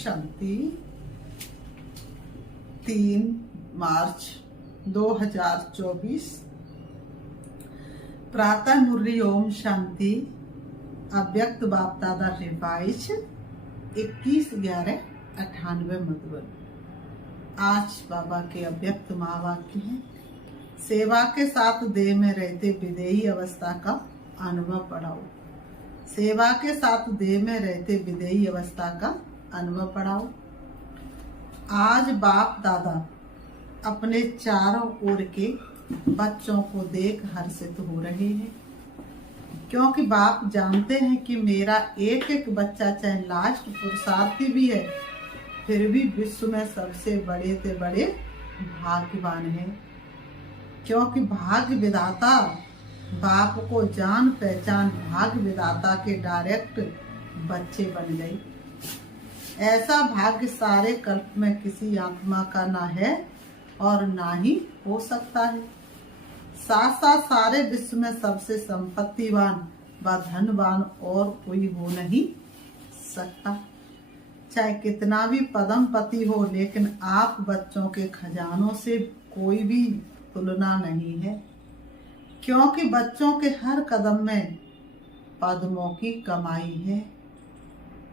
शांति। 3 मार्च 2024 प्रातः मुरली ओम शांति। अव्यक्त बाप दादा रिवाइज 21/11/98 मधुबन। आज बाबा के अव्यक्त महावाक्य हैं। सेवा के साथ देह में रहते विदेही अवस्था का अनुभव पढ़ाओ। सेवा के साथ देह में रहते विदेही अवस्था का अनुभव पढ़ाओ। आज बाप दादा अपने चारों ओर के बच्चों को देख हर्षित हो रहे हैं, क्योंकि बाप जानते हैं कि मेरा एक एक बच्चा चाहे लास्ट पुरुषार्थी भी है, फिर भी विश्व में सबसे बड़े से बड़े भाग्यवान है, क्योंकि भाग्य विधाता बाप को जान पहचान भाग्य विधाता के डायरेक्ट बच्चे बन गए। ऐसा भाग्य सारे कल्प में किसी आत्मा का ना है और ना ही हो सकता है। साथ साथ सारे विश्व में सबसे संपत्तिवान व धनवान और कोई हो नहीं सकता। चाहे कितना भी पदमपति हो, लेकिन आप बच्चों के खजानों से कोई भी तुलना नहीं है, क्योंकि बच्चों के हर कदम में पद्मों की कमाई है।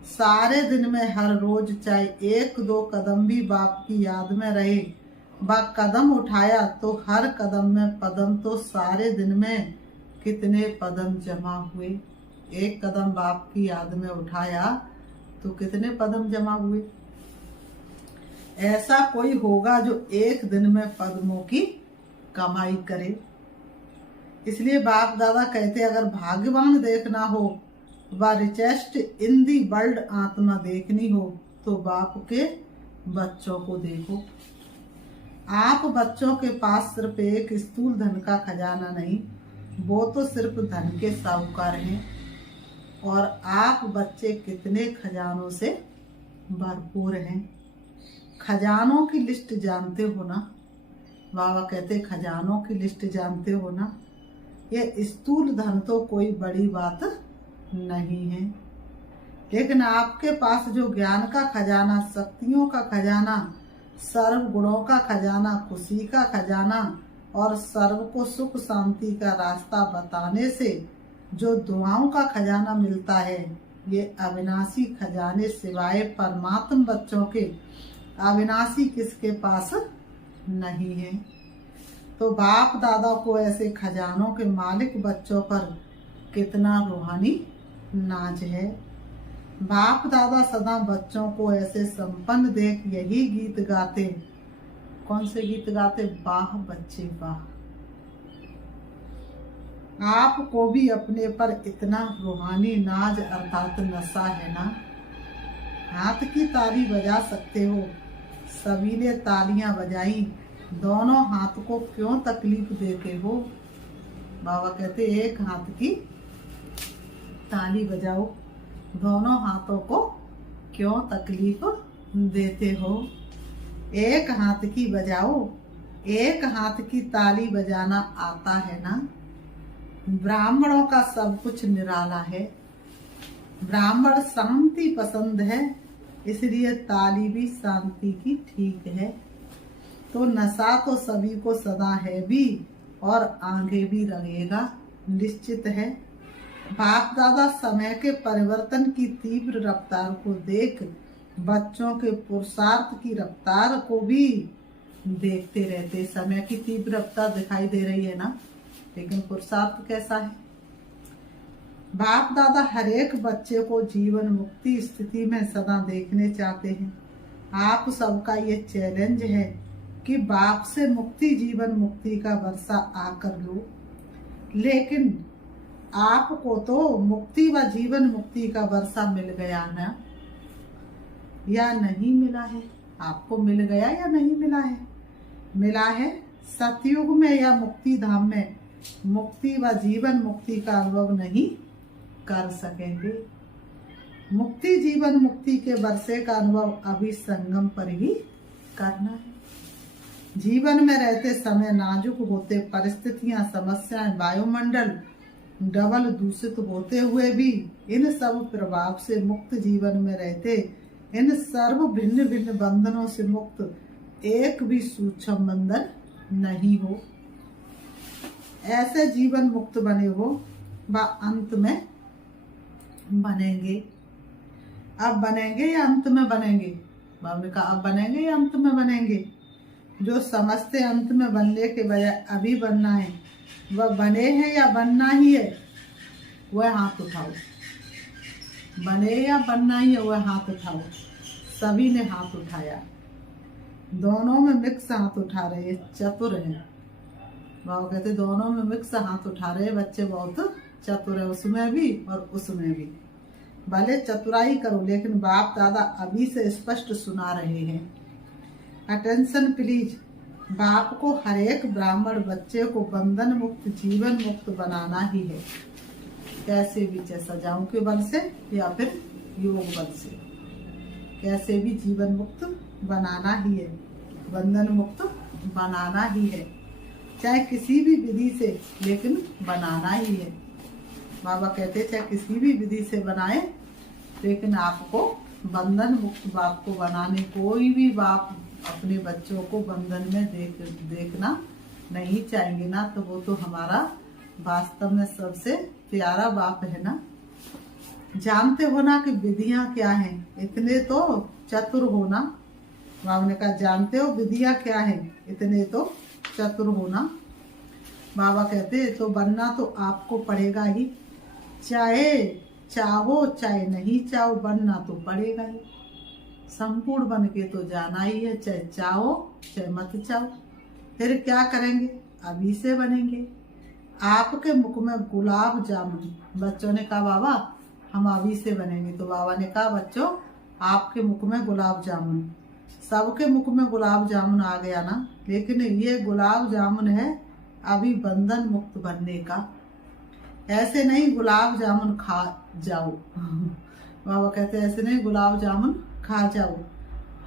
सारे दिन में हर रोज चाहे 1-2 कदम भी बाप की याद में रहे, बा कदम उठाया तो हर कदम में पदम, तो सारे दिन में कितने पदम जमा हुए। एक कदम बाप की याद में उठाया तो कितने पदम जमा हुए। ऐसा कोई होगा जो एक दिन में पद्मों की कमाई करे। इसलिए बाप दादा कहते, अगर भाग्यवान देखना हो व रिचेस्ट इन दी वर्ल्ड आत्मा देखनी हो तो बाप के बच्चों को देखो। आप बच्चों के पास सिर्फ एक स्थूल धन का खजाना नहीं, वो तो सिर्फ धन के साहूकार हैं, और आप बच्चे कितने खजानों से भरपूर हैं। खजानों की लिस्ट जानते हो ना? बाबा कहते खजानों की लिस्ट जानते हो ना? ये स्थूल धन तो कोई बड़ी बात नहीं है, लेकिन आपके पास जो ज्ञान का खजाना, शक्तियों का खजाना, सर्व गुणों का खजाना, खुशी का खजाना और सर्व को सुख शांति का रास्ता बताने से जो दुआओं का खजाना मिलता है, ये अविनाशी खजाने सिवाय परमात्म बच्चों के अविनाशी किसके पास नहीं है। तो बाप दादा को ऐसे खजानों के मालिक बच्चों पर कितना रूहानी नाज है। बाप दादा सदा बच्चों को ऐसे संपन्न देख यही गीत गाते। कौन से गीत गाते? वाह बच्चे वाह। आपको भी अपने पर इतना रूहानी नाज अर्थात नशा है ना? हाथ की ताली बजा सकते हो। सभी ने तालियां बजाई, दोनों हाथ को क्यों तकलीफ देते हो? बाबा कहते एक हाथ की ताली बजाओ, दोनों हाथों को क्यों तकलीफ देते हो? एक हाथ की बजाओ। एक हाथ की ताली बजाना आता है ना? ब्राह्मणों का सब कुछ निराला है। ब्राह्मण शांति पसंद है, इसलिए ताली भी शांति की ठीक है। तो नशा तो सभी को सदा है भी और आगे भी रहेगा, निश्चित है। बाप दादा समय के परिवर्तन की तीव्र रफ्तार को देख बच्चों के पुरुषार्थ की रफ्तार को भी देखते रहते। समय की तीव्र रफ्तार दिखाई दे रही है ना, लेकिन पुरुषार्थ कैसा है? बाप दादा हर एक बच्चे को जीवन मुक्ति स्थिति में सदा देखने चाहते हैं। आप सबका ये चैलेंज है कि बाप से मुक्ति जीवन मुक्ति का वर्षा आकर लो, लेकिन आपको तो मुक्ति व जीवन मुक्ति का वर्षा मिल गया ना, या नहीं मिला है? आपको मिल गया या नहीं मिला है? मिला है। सतयुग में या मुक्ति धाम में मुक्ति व जीवन मुक्ति का अनुभव नहीं कर सकेंगे। मुक्ति जीवन मुक्ति के वर्षे का अनुभव अभी संगम पर ही करना है। जीवन में रहते समय नाजुक होते परिस्थितियां, समस्याएं, वायुमंडल डबल दूषित होते हुए भी इन सब प्रभाव से मुक्त जीवन में रहते इन सर्व भिन्न भिन्न बंधनों से मुक्त एक भी सूक्ष्म बंधन नहीं हो। ऐसे जीवन मुक्त बने हो व अंत में बनेंगे। अब बनेंगे या अंत में बनेंगे? बाबा ने कहा अब बनेंगे या अंत में बनेंगे? जो समझते अंत में बनने के बजाय अभी बनना है, वह बने हैं या बनना ही है, वह हाथ उठाओ। बने या बनना ही है, वह हाथ उठाओ। सभी ने हाथ उठाया, दोनों में मिक्स हाथ उठा रहे, चतुर हैं। बाबा कहते दोनों में मिक्स हाथ उठा रहे बच्चे बहुत चतुर है, उसमें भी और उसमें भी। भले चतुराई करो, लेकिन बाप दादा अभी से स्पष्ट सुना रहे हैं। Attention please. बाप को हर एक ब्राह्मण बच्चे को बंधन मुक्त जीवन मुक्त बनाना ही है, कैसे भी, चाहे सजाओं के बल से या फिर योग बल से, कैसे भी जीवन मुक्त बनाना ही है, बंधन मुक्त बनाना ही है, चाहे किसी भी विधि से, लेकिन बनाना ही है। बाबा कहते चाहे किसी भी विधि से बनाए, लेकिन आपको बंधन मुक्त बाप को बनाने, कोई भी बाप अपने बच्चों को बंधन में देखना नहीं चाहेंगे ना, तो वो तो हमारा वास्तव में सबसे प्यारा बाप है ना। जानते हो ना कि विधियां क्या हैं, इतने तो चतुर हो ना। बाबा ने कहा जानते हो विधियां क्या हैं, इतने तो चतुर हो ना। बाबा कहते तो बनना तो आपको पड़ेगा ही, चाहे चाहो चाहे नहीं चाहो, बनना तो पड़ेगा ही। संपूर्ण बन के तो जाना ही है, चाहे चाहो चाहे मत चाहो। फिर क्या करेंगे? अभी से बनेंगे। आपके मुख में गुलाब जामुन। बच्चों ने कहा बाबा हम अभी से बनेंगे, तो बाबा ने कहा बच्चों आपके मुख में गुलाब जामुन, सबके मुख में गुलाब जामुन आ गया ना, लेकिन ये गुलाब जामुन है अभी बंधन मुक्त बनने का। ऐसे नहीं गुलाब जामुन खा जाओ। बाबा कहते ऐसे नहीं गुलाब जामुन खा जाओ।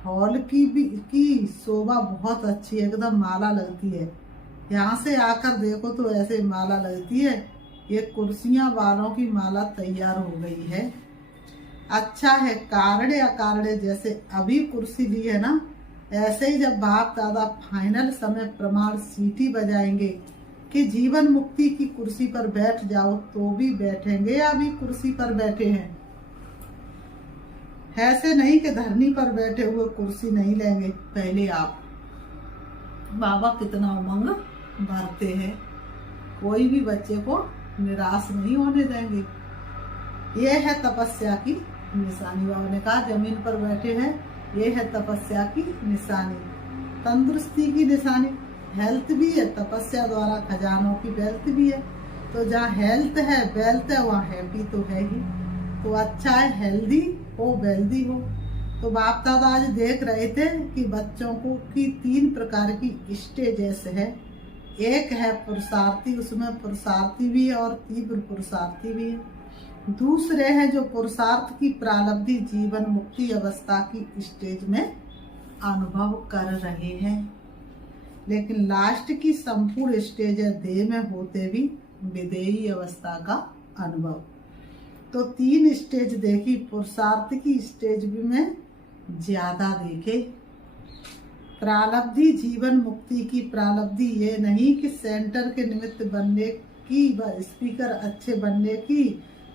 हॉल की शोभा बहुत अच्छी है, एकदम माला लगती है। यहाँ से आकर देखो तो ऐसे माला लगती है, ये कुर्सियां वालों की माला तैयार हो गई है। अच्छा है, कारणे अकारणे जैसे अभी कुर्सी ली है ना, ऐसे ही जब बाप दादा फाइनल समय प्रमाण सीटी बजाएंगे कि जीवन मुक्ति की कुर्सी पर बैठ जाओ, तो भी बैठेंगे या अभी कुर्सी पर बैठे हैं। ऐसे नहीं कि धरनी पर बैठे हुए कुर्सी नहीं लेंगे, पहले आप। बाबा कितना उमंग भरते हैं, कोई भी बच्चे को निराश नहीं होने देंगे। ये है तपस्या की निशानी। बाबा ने कहा जमीन पर बैठे हैं, ये है तपस्या की निशानी, तंदुरुस्ती की निशानी। हेल्थ भी है, तपस्या द्वारा खजानों की वेल्थ भी है। तो जहाँ हेल्थ है वेल्थ है, वहाँ हैप्पी तो है ही। तो अच्छा है हेल्दी हो वेल्दी हो। तो बाप दादा आज देख रहे थे कि बच्चों को की 3 प्रकार की स्टेजेस है। एक है पुरुषार्थी, उसमें पुरुषार्थी भी है और तीव्र पुरुषार्थी भी है। दूसरे है जो पुरुषार्थ की प्रारब्धि जीवन मुक्ति अवस्था की स्टेज में अनुभव कर रहे हैं, लेकिन लास्ट की संपूर्ण स्टेज है देह में होते भी विदेही अवस्था का अनुभव। तो 3 स्टेज देखी, पुरुषार्थ की स्टेज भी में ज्यादा देखे। प्रारब्धि जीवन मुक्ति की प्रारब्धि ये नहीं कि सेंटर के निमित्त बनने की व स्पीकर अच्छे बनने की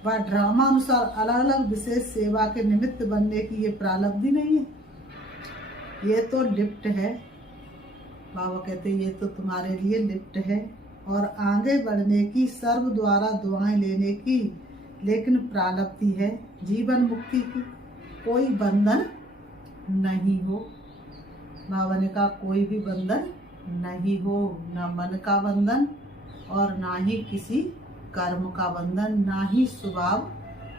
व ड्रामा अनुसार अलग अलग विशेष सेवा के निमित्त बनने की, ये प्रारब्धि नहीं है, ये तो लिफ्ट है। बाबा कहते ये तो तुम्हारे लिए लिफ्ट है और आगे बढ़ने की, सर्व द्वारा दुआएं लेने की, लेकिन प्रारब्धि है जीवन मुक्ति की। कोई बंधन नहीं हो। बाबा ने कहा कोई भी बंधन नहीं हो, ना मन का बंधन और ना ही किसी कर्म का बंधन, ना ही स्वभाव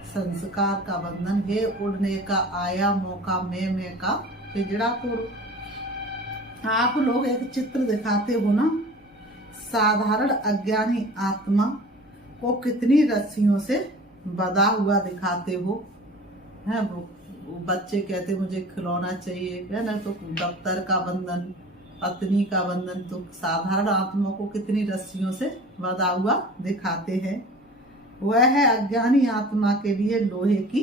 संस्कार का बंधन। हे उड़ने का आया मौका मैं का पिंजड़ा तोड़ो। आप लोग एक चित्र दिखाते हो ना, साधारण अज्ञानी आत्मा को कितनी रस्सियों से बंधा हुआ दिखाते हो, है वो बच्चे कहते मुझे खिलौना चाहिए, है ना, तो दफ्तर का बंधन, पत्नी का बंधन, तो साधारण आत्मा को कितनी रस्सियों से बंधा हुआ दिखाते हैं। वह है अज्ञानी आत्मा के लिए लोहे की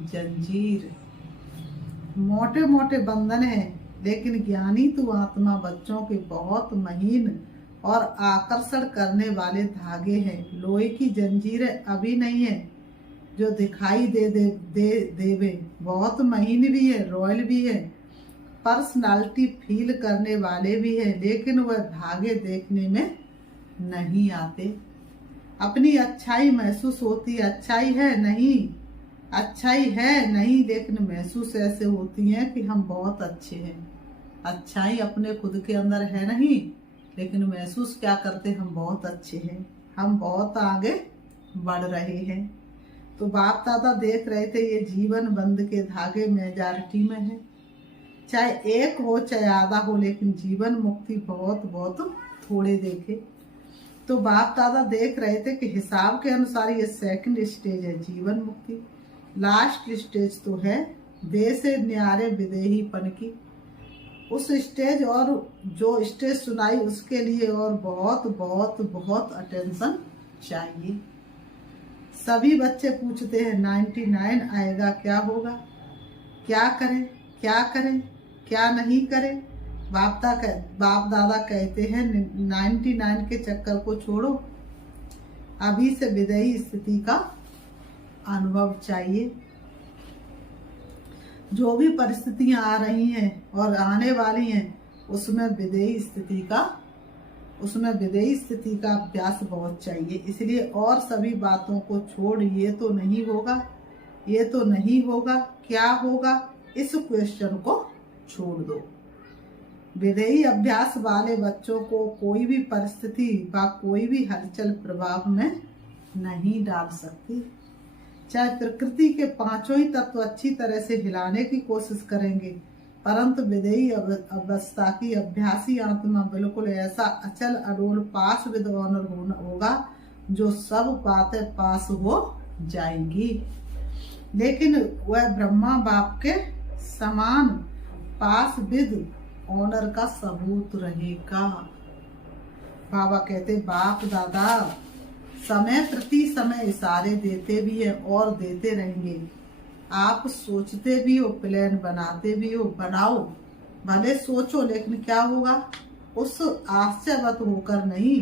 जंजीर। मोटे मोटे बंधन हैं, लेकिन ज्ञानी तू आत्मा बच्चों के बहुत महीन और आकर्षण करने वाले धागे हैं। लोहे की जंजीरें अभी नहीं है जो दिखाई देवे, बहुत महीन भी है, रॉयल भी है, पर्सनालिटी फील करने वाले भी है, लेकिन वह धागे देखने में नहीं आते। अपनी अच्छाई महसूस होती है, अच्छाई है नहीं, अच्छाई है नहीं, लेकिन महसूस ऐसे होती है कि हम बहुत अच्छे हैं। अच्छाई अपने खुद के अंदर है नहीं, लेकिन महसूस क्या करते, हम बहुत अच्छे हैं, हम बहुत आगे बढ़ रहे हैं। तो बाप दादा देख रहे थे ये जीवन बंध के धागे मेजॉरिटी में है, चाहे एक हो चाहे आधा हो, लेकिन जीवन मुक्ति बहुत बहुत थोड़े देखे। तो बाप दादा देख रहे थे कि हिसाब के अनुसार ये सेकंड स्टेज है जीवन मुक्ति, लास्ट स्टेज तो है देह से न्यारे विदेहीपन की। उस स्टेज और जो स्टेज सुनाई उसके लिए और बहुत बहुत बहुत अटेंशन चाहिए। सभी बच्चे पूछते हैं 99 आएगा क्या होगा, क्या करें क्या करें क्या नहीं करें। बाप दादा कहते हैं 99 के चक्कर को छोड़ो, अभी से विदेही स्थिति का अनुभव चाहिए। जो भी परिस्थितियां आ रही हैं और आने वाली हैं उसमें विदेही स्थिति का अभ्यास बहुत चाहिए। इसलिए और सभी बातों को छोड़, ये तो नहीं होगा, ये तो नहीं होगा, क्या होगा, इस क्वेश्चन को छोड़ दो। विदेही अभ्यास वाले बच्चों को कोई भी परिस्थिति व कोई भी हलचल प्रभाव में नहीं डाल सकती। चाहे प्रकृति के पांचों ही तत्व अच्छी तरह से हिलाने की कोशिश करेंगे, परंतु विदेही अवस्था की अभ्यासी आत्मा बिल्कुल ऐसा अचल अडोल पास विद ऑनर होगा जो सब बातें पास हो जाएंगी, लेकिन वह ब्रह्मा बाप के समान पास विद ऑनर का सबूत रहेगा। बाबा कहते बाप दादा समय प्रति समय इशारे देते भी हैं और देते रहेंगे। आप सोचते भी हो, प्लान बनाते भी हो, बनाओ, भले सोचो, लेकिन क्या होगा, उस आश्चर्यवत होकर नहीं,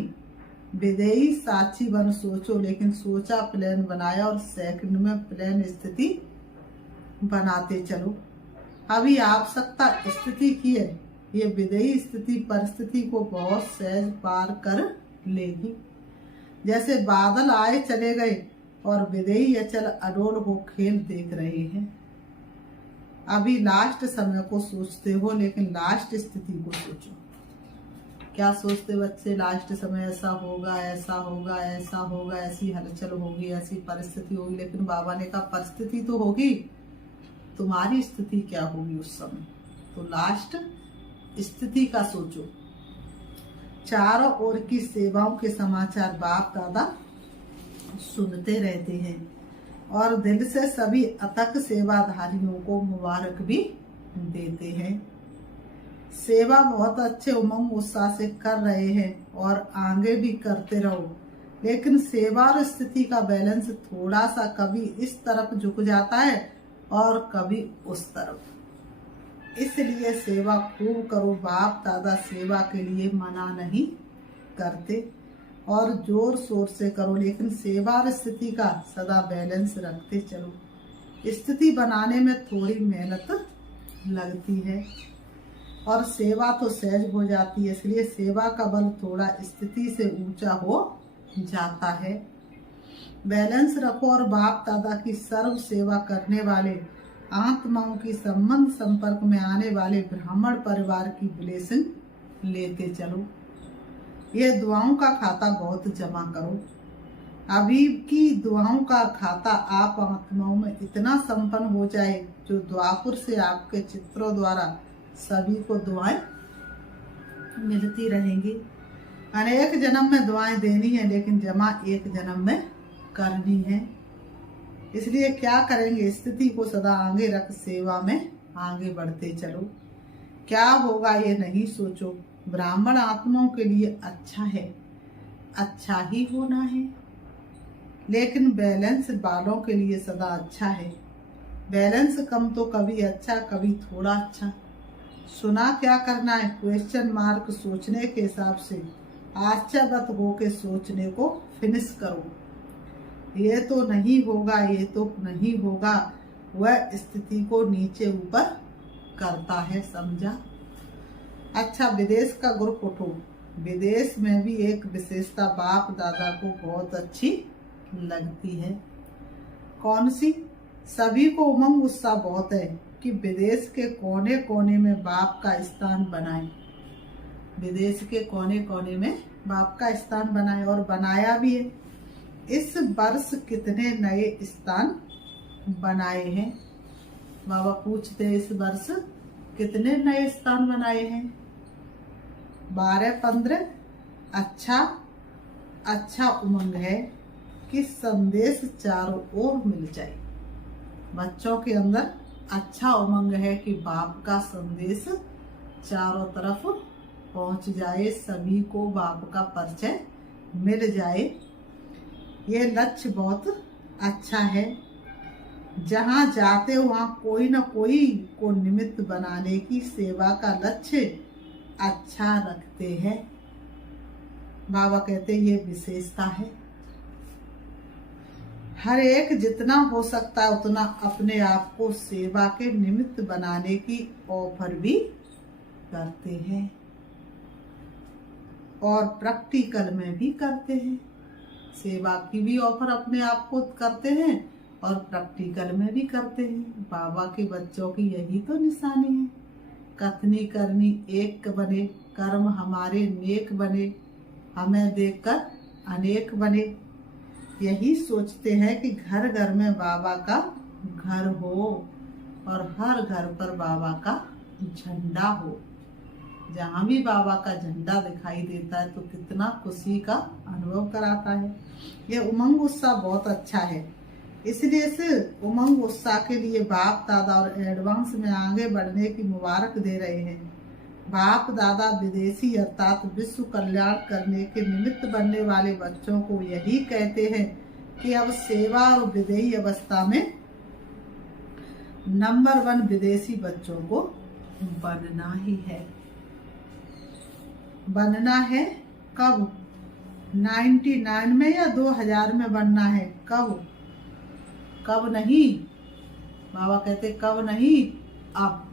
विदेही साक्षी बन सोचो, लेकिन सोचा प्लान बनाया और सेकंड में प्लान स्थिति बनाते चलो। अभी आवश्यकता स्थिति की है, ये विदेही स्थिति परिस्थिति को बहुत सहज पार कर लेगी। जैसे बादल आए चले गए और विदेही अचल अडोल हो खेल देख रहे हैं। अभी लास्ट समय को सोचते हो, लेकिन लास्ट स्थिति को सोचो। क्या सोचते बच्चे, लास्ट समय ऐसा होगा, ऐसा होगा, ऐसा होगा, ऐसी हलचल होगी, ऐसी परिस्थिति होगी, लेकिन बाबा ने कहा परिस्थिति तो होगी, तुम्हारी स्थिति क्या होगी उस समय। तो लास्ट स्थिति का सोचो। चारों ओर की सेवाओं के समाचार बाप दादा सुनते रहते हैं और दिल से सभी अथक सेवाधारियों को मुबारक भी देते हैं। सेवा बहुत अच्छे उमंग उत्साह से कर रहे हैं और आगे भी करते रहो, लेकिन सेवा और स्थिति का बैलेंस थोड़ा सा कभी इस तरफ झुक जाता है और कभी उस तरफ। इसलिए सेवा खूब करो। बाप दादा सेवा के लिए मना नहीं करते और जोर शोर से करो, लेकिन सेवा और स्थिति का सदा बैलेंस रखते चलो। स्थिति बनाने में थोड़ी मेहनत लगती है और सेवा तो सहज हो जाती है, इसलिए सेवा का बल थोड़ा स्थिति से ऊंचा हो जाता है। बैलेंस रखो और बाप दादा की सर्व सेवा करने वाले आत्माओं की संबंध संपर्क में आने वाले ब्राह्मण परिवार की ब्लेसिंग लेते चलो। ये दुआओं का खाता बहुत जमा करो। अभी की दुआओं का खाता आप आत्माओं में इतना संपन्न हो जाए जो द्वापुर से आपके चित्रों द्वारा सभी को दुआएं मिलती रहेंगी। अनेक जन्म में दुआएं देनी है, लेकिन जमा एक जन्म में करनी है। इसलिए क्या करेंगे, स्थिति को सदा आगे रख सेवा में आगे बढ़ते चलो। क्या होगा ये नहीं सोचो। ब्राह्मण आत्माओं के लिए अच्छा है, अच्छा ही होना है, लेकिन बैलेंस बालों के लिए सदा अच्छा है। बैलेंस कम तो कभी अच्छा कभी थोड़ा अच्छा। सुना क्या करना है, क्वेश्चन मार्क सोचने के हिसाब से आश्चर्यवत होके सोचने को फिनिश करो। ये तो नहीं होगा, ये तो नहीं होगा, वह स्थिति को नीचे ऊपर करता है, समझा। अच्छा, विदेश का ग्रुप उठो। विदेश में भी एक विशेषता बाप दादा को बहुत अच्छी लगती है। कौन सी? सभी को उमंग उत्साह बहुत है कि विदेश के कोने कोने में बाप का स्थान बनाए। विदेश के कोने कोने में बाप का स्थान बनाए, और बनाया भी है। इस वर्ष कितने नए स्थान बनाए हैं? बाबा पूछते हैं, इस वर्ष कितने नए स्थान बनाए हैं? 12-15। अच्छा उमंग है कि संदेश चारों ओर मिल जाए। बच्चों के अंदर अच्छा उमंग है कि बाप का संदेश चारों तरफ पहुंच जाए, सभी को बाप का परिचय मिल जाए। ये लक्ष्य बहुत अच्छा है। जहाँ जाते वहाँ कोई न कोई को निमित्त बनाने की सेवा का लक्ष्य अच्छा रखते हैं। बाबा कहते ये विशेषता है। हर एक जितना हो सकता है उतना अपने आप को सेवा के निमित्त बनाने की ऑफर भी करते हैं, और प्रैक्टिकल में भी करते हैं। सेवा की भी ऑफर अपने आप को करते हैं और प्रैक्टिकल में भी करते हैं। बाबा के बच्चों की यही तो निशानी है। कथनी करनी एक बने, कर्म हमारे नेक बने, हमें देखकर अनेक बने। यही सोचते हैं कि घर घर में बाबा का घर हो और हर घर पर बाबा का झंडा हो। जहाँ भी बाबा का झंडा दिखाई देता है तो कितना खुशी का अनुभव कराता है। यह उमंग उत्साह बहुत अच्छा है। इसलिए इस उमंग उत्साह के लिए बाप दादा और एडवांस में आगे बढ़ने की मुबारक दे रहे हैं। बाप दादा विदेशी अर्थात विश्व कल्याण करने के निमित्त बनने वाले बच्चों को यही कहते हैं कि अब सेवा और विदेही अवस्था में नंबर 1 विदेशी बच्चों को बनना ही है। बनना है कब? 99 में या 2000 में बनना है? कब? कब नहीं। बाबा कहते कब नहीं, अब।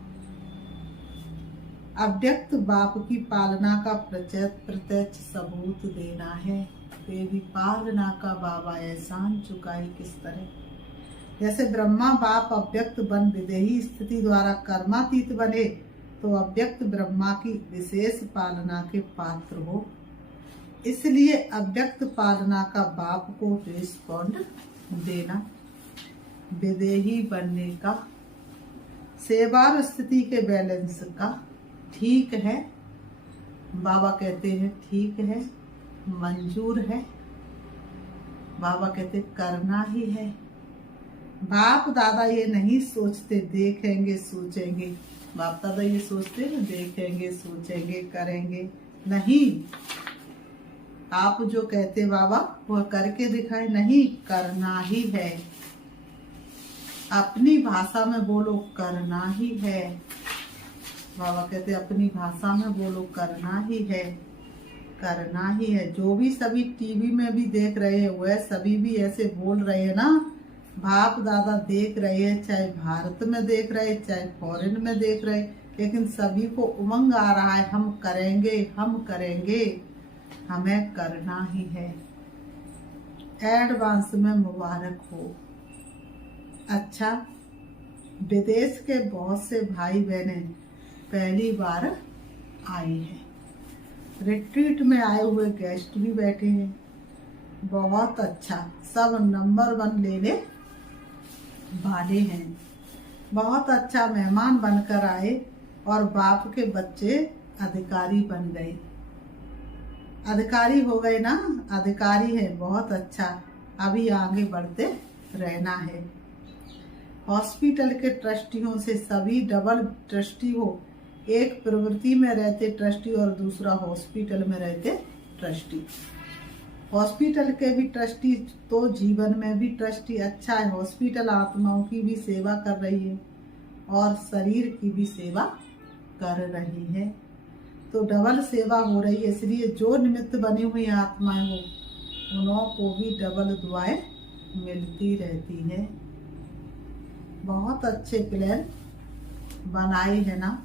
अव्यक्त बाप की पालना का प्रत्यक्ष सबूत देना है। तेरी पालना का बाबा एहसान चुकाए किस तरह। जैसे ब्रह्मा बाप अव्यक्त बन विदेही स्थिति द्वारा कर्मातीत बने, तो अव्यक्त ब्रह्मा की विशेष पालना के पात्र हो। इसलिए अव्यक्त पालना का बाप को रिस्पॉन्ड देना। विदेही बनने का, सेवा और स्थिति के बैलेंस का ठीक है। बाबा कहते हैं ठीक है, मंजूर है। बाबा कहते करना ही है। बाप दादा ये नहीं सोचते देखेंगे सोचेंगे। बाप दादा ये सोचते हैं देखेंगे सोचेंगे करेंगे, नहीं। आप जो कहते बाबा वह करके दिखाए, नहीं, करना ही है। अपनी भाषा में बोलो, करना ही है। बाबा कहते अपनी भाषा में बोलो, करना ही है, करना ही है। जो भी सभी टीवी में भी देख रहे हैं वह सभी भी ऐसे बोल रहे हैं ना। बाप दादा देख रहे हैं, चाहे भारत में देख रहे चाहे फॉरेन में देख रहे, लेकिन सभी को उमंग आ रहा है, हम करेंगे, हम करेंगे, हमें करना ही है। एडवांस में मुबारक हो। अच्छा, विदेश के बहुत से भाई बहनें पहली बार आए हैं। रिट्रीट में आए हुए गेस्ट भी बैठे हैं। बहुत अच्छा, सब नंबर 1 लेने वाले हैं। बहुत अच्छा मेहमान बनकर आए और बाप के बच्चे अधिकारी बन गए। अधिकारी हो गए ना, अधिकारी है, बहुत अच्छा। अभी आगे बढ़ते रहना है। हॉस्पिटल के ट्रस्टियों से सभी डबल ट्रस्टी हो। एक प्रवृत्ति में रहते ट्रस्टी और दूसरा हॉस्पिटल में रहते ट्रस्टी। हॉस्पिटल के भी ट्रस्टी तो जीवन में भी ट्रस्टी अच्छा है। हॉस्पिटल आत्माओं की भी सेवा कर रही है और शरीर की भी सेवा कर रही है, तो डबल सेवा हो रही है। इसलिए जो निमित्त बनी हुई आत्माएं हो उन्हों को भी डबल दुआएं मिलती रहती है। बहुत अच्छे प्लान बनाए है ना।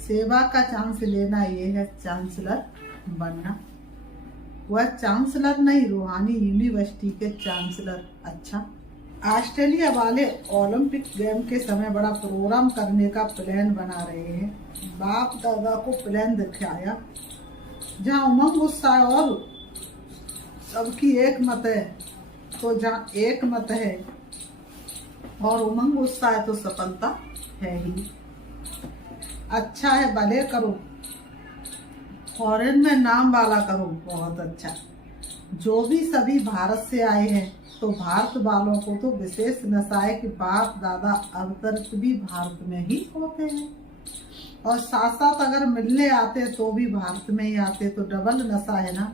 सेवा का चांस लेना ये है चांसलर बनना। वह चांसलर नहीं, रूहानी यूनिवर्सिटी के चांसलर। अच्छा, ऑस्ट्रेलिया वाले ओलंपिक गेम के समय बड़ा प्रोग्राम करने का प्लान बना रहे हैं। बाप दादा को प्लान दिखाया, जहाँ उमंग उत्साह और सबकी एक मत है, तो जहाँ एक मत है और उमंग उत्साह है तो सफलता है ही। अच्छा है, भले करो, फॉरेन में नाम वाला करो, बहुत अच्छा। जो भी सभी भारत से आए हैं तो भारत वालों को तो विशेष नशा है कि बाप दादा अवतरित भी भारत में ही होते हैं, और साथ साथ अगर मिलने आते तो भी भारत में ही आते, तो डबल नशा है ना।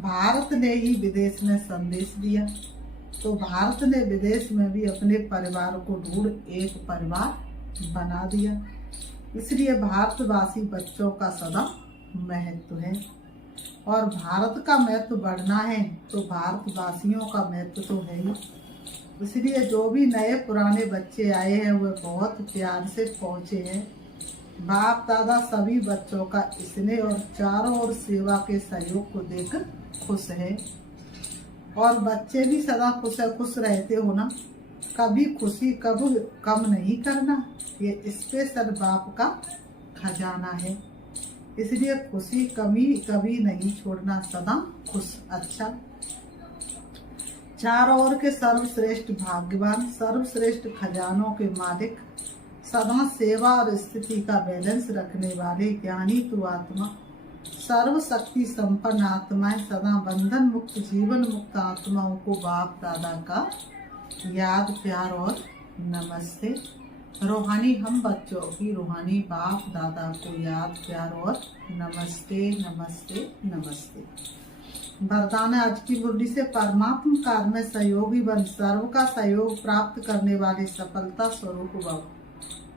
भारत ने ही विदेश में संदेश दिया, तो भारत ने विदेश में भी अपने परिवार को ढूंढ एक परिवार बना दिया। इसलिए भारतवासी बच्चों का सदा महत्व है, और भारत का महत्व बढ़ना है तो भारतवासियों का महत्व तो है ही। इसलिए जो भी नए पुराने बच्चे आए हैं वे बहुत प्यार से पहुँचे हैं। बाप दादा सभी बच्चों का स्नेह और चारों ओर सेवा के सहयोग को देख खुश है, और बच्चे भी सदा खुश रहते हो ना। कभी खुशी कभी कम नहीं करना, ये स्पेशल बाप का खजाना है। इसलिए खुशी कमी कभी नहीं छोड़ना, सदा खुश। अच्छा, चारों ओर के सर्वश्रेष्ठ भाग्यवान, सर्वश्रेष्ठ खजानों के मालिक, सदा सेवा और स्थिति का बैलेंस रखने वाले ज्ञानी तू आत्मा, सर्वशक्ति संपन्न आत्माएं, सदा बंधन मुक्त जीवन मुक्त आत्माओं को बाप दादा का याद प्यार और नमस्ते। रूहानी हम बच्चों की रूहानी बाप दादा को याद प्यार और नमस्ते नमस्ते नमस्ते। वरदान आज की मुरली से परमात्म कार्य में सहयोगी बन, सर्व का सहयोग प्राप्त करने वाले सफलता स्वरूप भव।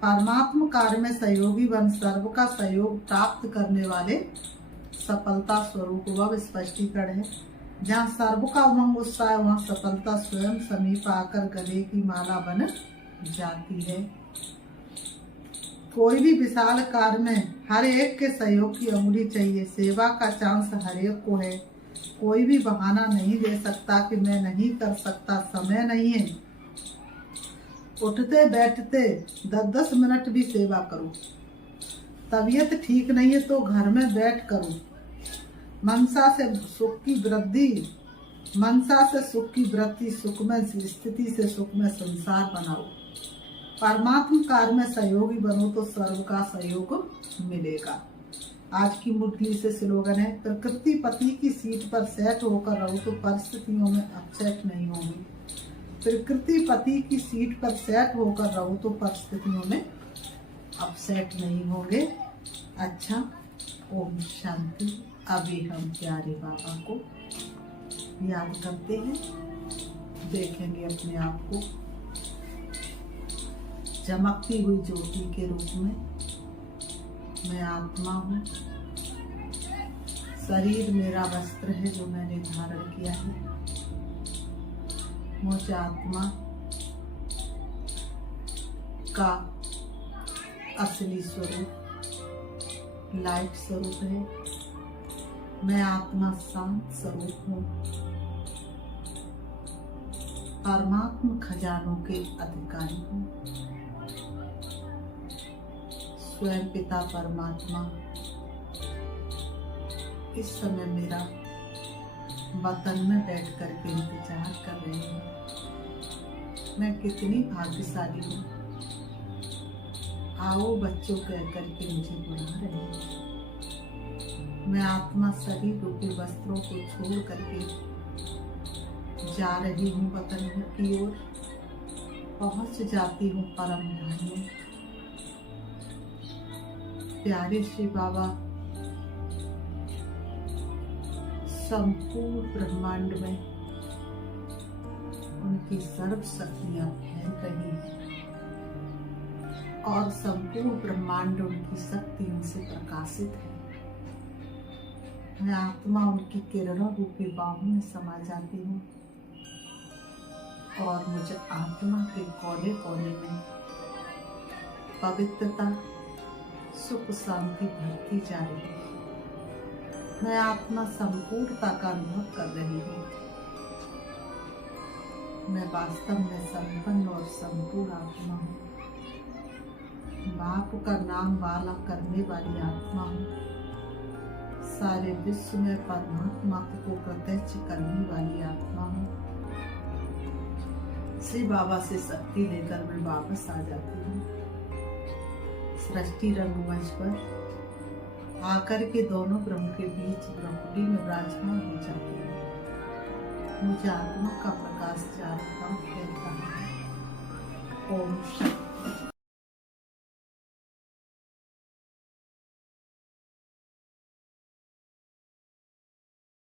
परमात्म कार्य में सहयोगी बन, सर्व का सहयोग प्राप्त करने वाले सफलता स्वरूप भव स्पष्टीकरण है। जहाँ सर्व का उमंग उत्साह है वहाँ सफलता स्वयं समीप आकर गले की माला बन जाती है। कोई भी विशाल कार्य में हर एक के सहयोग की अंगुली चाहिए। सेवा का चांस हर एक को है। कोई भी बहाना नहीं दे सकता कि मैं नहीं कर सकता, समय नहीं है। उठते बैठते 10-10 मिनट भी सेवा करो। तबीयत ठीक नहीं है तो घर में बैठ करो। मनसा से सुख की वृद्धि, मनसा से सुख की वृद्धि, सुखमय स्थिति से सुखमय संसार बनाओ। परमात्म कार्य में सहयोगी बनो तो सर्व का सहयोग मिलेगा। आज की मुरली से स्लोगन है, प्रकृति पति की सीट पर सेट होकर रहो तो परिस्थितियों में अपसेट नहीं होगी। प्रकृति पति की सीट पर सेट होकर रहो तो परिस्थितियों में अपसेट नहीं होंगे। अच्छा, ओम शांति। अभी हम प्यारे बाबा को याद करते हैं, देखेंगे अपने आप को चमकती हुई ज्योति के रूप में। मैं आत्मा हूँ, शरीर मेरा वस्त्र है जो मैंने धारण किया है। मुझ आत्मा का असली स्वरूप लाइट स्वरूप है। मैं आत्मा शांत स्वरूप हूँ, परमात्म खजानों के अधिकारी हूँ। स्वयं पिता परमात्मा इस समय मेरा वतन में बैठ कर के इंतजार कर रहे हैं। मैं कितनी भाग्यशाली हूँ। आओ बच्चों कह कर के मुझे बुला रहे हैं। मैं आत्मा शरीर रूपी वस्त्रों को छोड़ करके जा रही हूँ वतन की ओर, पहुंच जाती हूँ परम धाम में। प्यारे श्री बाबा संपूर्ण ब्रह्मांड में उनकी सर्व शक्तियां फैल रही हैं और संपूर्ण ब्रह्मांड उनकी शक्तियों से प्रकाशित है। मैं आत्मा उनकी किरणों रूपी बाहों में समा जाती हूँ और मुझे आत्मा के कोने कोने में पवित्रता, सुख, शांति भरती जा रही है। मैं आत्मा संपूर्णता का अनुभव कर रही हूँ। मैं वास्तव में संपन्न और संपूर्ण आत्मा हूँ। बाप का नाम वाला करने वाली आत्मा हूँ। सारे विश्व में परमात्मा को प्रत्यक्ष करने वाली आत्मा हूँ। श्री बाबा से शक्ति लेकर मैं वापस आ जाती हूँ। सृष्टि रंगमंच पर आकर के दोनों ब्रह्म के बीच ब्रह्मकुटी में विराजमान हो जाती है। मुझे आत्मा का प्रकाश चारों तरफ फैलता है। ओम शांति।